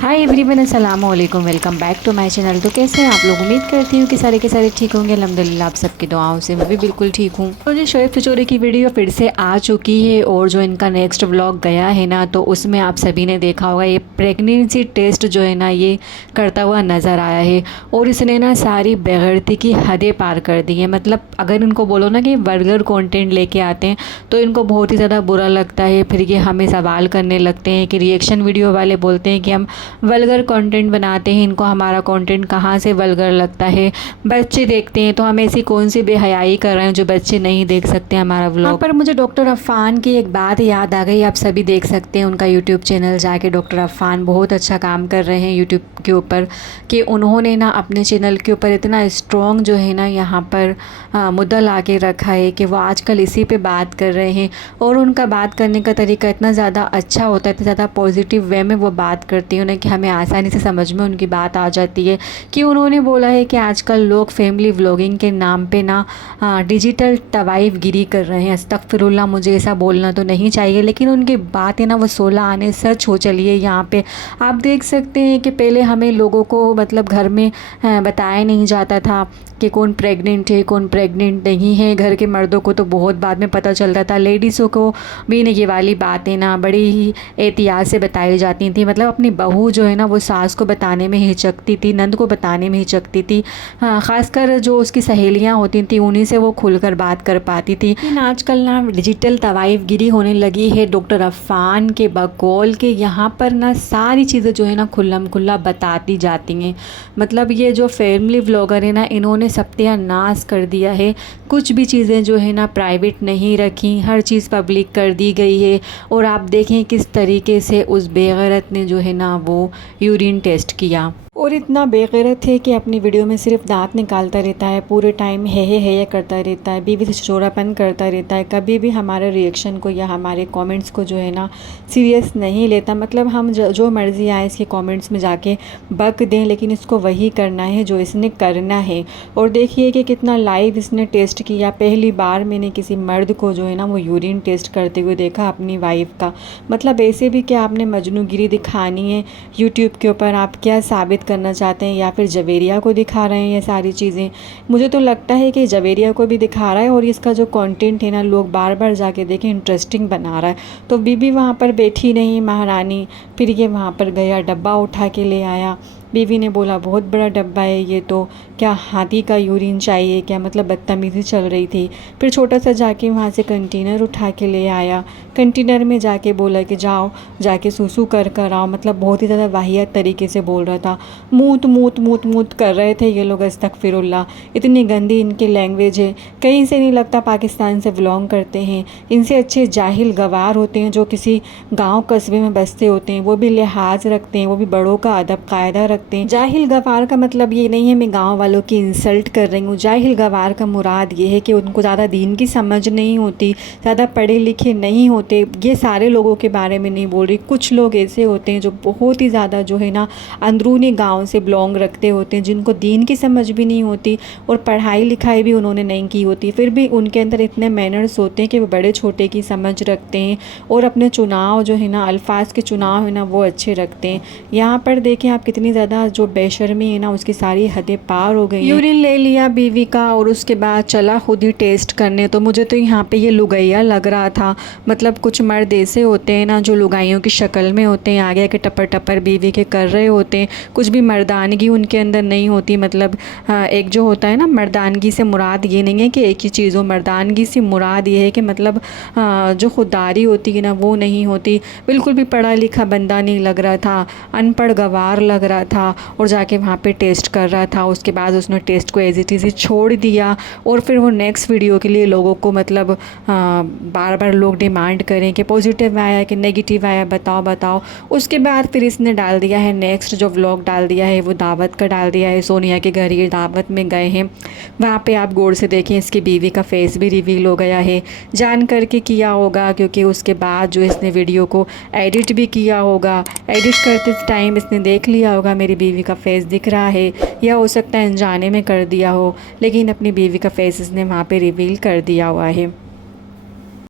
हाय everyone, अस्सलाम वालेकुम। Welcome back to my channel. तो कैसे हैं आप लोग? उम्मीद करती हूँ कि सारे के सारे ठीक होंगे। अल्हम्दुलिल्लाह आप सबकी दुआओं से मैं भी बिल्कुल ठीक हूँ। तो जो शोएब फिजूरी की वीडियो फिर से आ चुकी है और जो इनका नेक्स्ट व्लॉग गया है ना, तो उसमें आप सभी ने देखा होगा ये प्रेगनेंसी टेस्ट जो है ना ये करता हुआ नज़र आया है। और इसने ना सारी बेगैरती की हदें पार कर दी है। मतलब अगर इनको बोलो ना कि वर्गर कंटेंट लेके आते हैं तो इनको बहुत ही ज़्यादा बुरा लगता है। फिर ये हमें सवाल करने लगते हैं कि रिएक्शन वीडियो वाले बोलते हैं कि हम वल्गर कंटेंट बनाते हैं, इनको हमारा कंटेंट कहाँ से वल्गर लगता है। बच्चे देखते हैं तो हम ऐसी कौन सी बेहयाई कर रहे हैं जो बच्चे नहीं देख सकते हमारा व्लॉग। यहाँ पर मुझे डॉक्टर अफ़ान की एक बात याद आ गई। आप सभी देख सकते हैं उनका यूट्यूब चैनल जाके। डॉक्टर अफ़ान बहुत अच्छा काम कर रहे हैं यूट्यूब के ऊपर कि उन्होंने ना अपने चैनल के ऊपर इतना स्ट्रॉन्ग जो है ना यहाँ पर मुद्दा ला के रखा है कि वो आजकल इसी पे बात कर रहे हैं। और उनका बात करने का तरीका इतना ज़्यादा अच्छा होता है, इतना ज़्यादा पॉजिटिव वे में वो बात करती हैं उन्हें कि हमें आसानी से समझ में उनकी बात आ जाती है। कि उन्होंने बोला है कि आजकल लोग फैमिली व्लॉगिंग के नाम पे ना डिजिटल तवाइफ गिरी कर रहे हैं। अस्तगफिरुल्लाह, मुझे ऐसा बोलना तो नहीं चाहिए, लेकिन उनकी बातें ना वो 16 आने सच हो चली है। यहाँ पे आप देख सकते हैं कि पहले हमें लोगों को मतलब घर में बताया नहीं जाता था कि कौन प्रेग्नेंट है कौन प्रेग्नेंट नहीं है। घर के मर्दों को तो बहुत बाद में पता चलता था। लेडीज़ों को भी ये वाली बातें ना बड़ी ही एहतियात से बताई जाती थी। मतलब अपनी बहू जो है ना वो सास को बताने में हिचकती थी, नंद को बताने में हिचकती थी। हाँ, ख़ासकर जो उसकी सहेलियाँ होती थी उन्हीं से वो खुलकर बात कर पाती थी। लेकिन आजकल ना डिजिटल तवाइफ गिरी होने लगी है डॉक्टर अफ़ान के बकौल के। यहाँ पर ना सारी चीज़ें जो है ना खुल्लम खुल्ला बताती जाती हैं। मतलब ये जो फैमिली व्लॉगर है ना, इन्होंने सत्यानाश कर दिया है। कुछ भी चीज़ें जो है ना प्राइवेट नहीं रखी, हर चीज़ पब्लिक कर दी गई है। और आप देखें किस तरीके से उस बेगैरत ने जो है ना वो यूरिन टेस्ट किया। और इतना बेगैरत है कि अपनी वीडियो में सिर्फ दांत निकालता रहता है, पूरे टाइम है करता रहता है, बीवी से चोरापन करता रहता है। कभी भी हमारे रिएक्शन को या हमारे कमेंट्स को जो है ना सीरियस नहीं लेता। मतलब हम जो मर्ज़ी आए इसके कमेंट्स में जाके बक दें, लेकिन इसको वही करना है जो इसने करना है। और देखिए कि कितना लाइव इसने टेस्ट किया। पहली बार मैंने किसी मर्द को जो है ना वो यूरिन टेस्ट करते हुए देखा अपनी वाइफ का। मतलब ऐसे भी क्या आपने मजनूगिरी दिखानी है यूट्यूब के ऊपर? आप क्या साबित करना चाहते हैं? या फिर जवेरिया को दिखा रहे हैं ये सारी चीज़ें? मुझे तो लगता है कि जवेरिया को भी दिखा रहा है और इसका जो कंटेंट है ना लोग बार बार जाके देखें, इंटरेस्टिंग बना रहा है। तो बीबी वहाँ पर बैठी नहीं महारानी, फिर ये वहाँ पर गया डब्बा उठा के ले आया। बीवी ने बोला बहुत बड़ा डब्बा है ये तो, क्या हाथी का यूरिन चाहिए क्या? मतलब बदतमीज़ी चल रही थी। फिर छोटा सा जाके वहाँ से कंटेनर उठा के ले आया। कंटेनर में जाके बोला कि जाओ जाके सूसू कर आओ। मतलब बहुत ही ज़्यादा वाहियात तरीके से बोल रहा था। मूत कर रहे थे ये लोग। अस्तगफिरुल्लाह, इतनी गंदी इनकी लैंग्वेज है। कहीं से नहीं लगता पाकिस्तान से व्लॉग करते हैं। इनसे अच्छे जाहिल गवार होते हैं जो किसी गाँव कस्बे में बसते होते हैं। वो भी लिहाज रखते हैं, वो भी बड़ों का अदब कायदा रखते हैं। जाहिल गवार का मतलब ये नहीं है मैं गांव वालों की इंसल्ट कर रही हूँ। जाहिल गवार का मुराद ये है कि उनको ज़्यादा दीन की समझ नहीं होती, ज़्यादा पढ़े लिखे नहीं होते। ये सारे लोगों के बारे में नहीं बोल रही। कुछ लोग ऐसे होते हैं जो बहुत ही ज़्यादा जो है ना अंदरूनी गाँव से बिलोंग रखते होते हैं, जिनको दीन की समझ भी नहीं होती और पढ़ाई लिखाई भी उन्होंने नहीं की होती। फिर भी उनके अंदर इतने मैनर्स होते हैं कि वो बड़े छोटे की समझ रखते हैं और अपने चुनाव जो है ना अल्फाज के चुनाव है ना वो अच्छे रखते हैं। यहाँ पर देखें आप कितनी ज़्यादा जो बेशर्मी है ना उसकी सारी हदें पार हो गई। यूरिन ले लिया बीवी का और उसके बाद चला खुद ही टेस्ट करने। तो मुझे तो यहाँ पे ये लुगैया लग रहा था। मतलब कुछ मर्द ऐसे होते हैं ना जो लुगाइयों की शक्ल में होते हैं, आगे के टपर टपर बीवी के कर रहे होते हैं। कुछ भी मर्दानगी उनके अंदर नहीं होती। मतलब एक जो होता है ना मर्दानगी से मुराद ये नहीं है कि एक ही चीज़ हो। मर्दानगी से मुराद ये है कि मतलब जो खुददारी होती है ना वो नहीं होती। बिल्कुल भी पढ़ा लिखा बंदा नहीं लग रहा था, अनपढ़ गवार लग रहा था और जाके वहाँ पे टेस्ट कर रहा था। उसके बाद उसने टेस्ट को एज इट इज़ छोड़ दिया और फिर वो नेक्स्ट वीडियो के लिए लोगों को मतलब बार बार लोग डिमांड करें कि पॉजिटिव आया कि नेगेटिव आया, बताओ। उसके बाद फिर इसने डाल दिया है नेक्स्ट जो व्लॉग डाल दिया है वो दावत का डाल दिया है। सोनिया के घर ये दावत में गए हैं, वहाँ पे आप गौर से देखें इसकी बीवी का फेस भी रिवील हो गया है। जान करके किया होगा क्योंकि उसके बाद जो इसने वीडियो को एडिट भी किया होगा। एडिट करते टाइम इसने देख लिया होगा मेरी बीवी का फेस दिख रहा है, या हो सकता है अनजाने में कर दिया हो, लेकिन अपनी बीवी का फेस इसने वहाँ पे रिवील कर दिया हुआ है।